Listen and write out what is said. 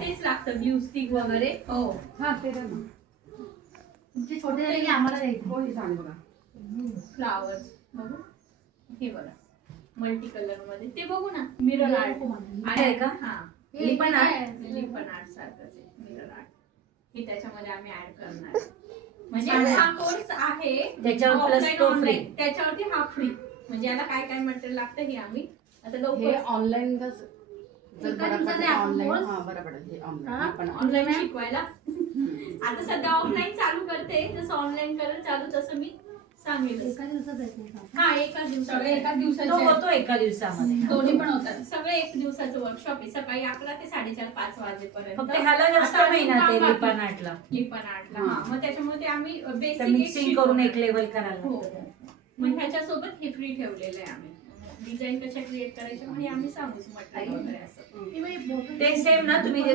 तेच लागतं glue stick वगैरे. हो हा ते द्या ना. तुमचे छोटे झाले की आम्हाला द्यायचे. हो हे सांग बघा. फ्लावर्स बघू, हे बघा मल्टी कलर मध्ये, ते बघू ना मिरर आर्ट आहे का? हा लिपन आर्ट. लिपन आर्ट सारखंच आहे मिरर आर्ट. हे त्याच्यामध्ये आम्ही ऍड करणार आहे. म्हणजे हा कोर्स आहे त्याच्यावर प्लस offline, तो फ्री. online. त्याच्यावरती हा फ्री. म्हणजे याला काय काय मटेरियल लागतं हे आम्ही आता हे लवकर ऑनलाईन जर एका बरं दिवसात पडेल आहे आपण ऑनलाईन. course? हा बरं पडेल हे हा? ऑनलाईन पण ऑनलाईन शिकवायला. आता सध्या ऑफलाईन चालू करते, जसं ऑनलाईन करत चालू तसं मी सांगेल. एका दिवसात आहे ते. हा एका दिवसात सगळे एका तो दिवसाचे होतो एका दिवसामध्ये. दोन्ही पण होतात. सगळे एक दिवसाचं वर्कशॉप आहे, सकाळी 11 ते 4:30-5 वाजेपर्यंत. फक्त ह्याला जास्त आता मेहनत आहे बाकी- लिपन आर्टला. लिपन आर्टला. हा मग त्याच्यामुळे ते आम्ही तर बेसिक मिक्सिंग करून एक लेवल करायला हो लागतं. मग ह्याच्यासोबत हे फ्री ठेवलेलं आहे आम्ही. डिझाईन कशा क्रिएट करायच्या म्हणजे आम्ही सांगूच म्हटलं वगैरे असं. हे बाई, बोटं- ते सेम ना तुम्ही जे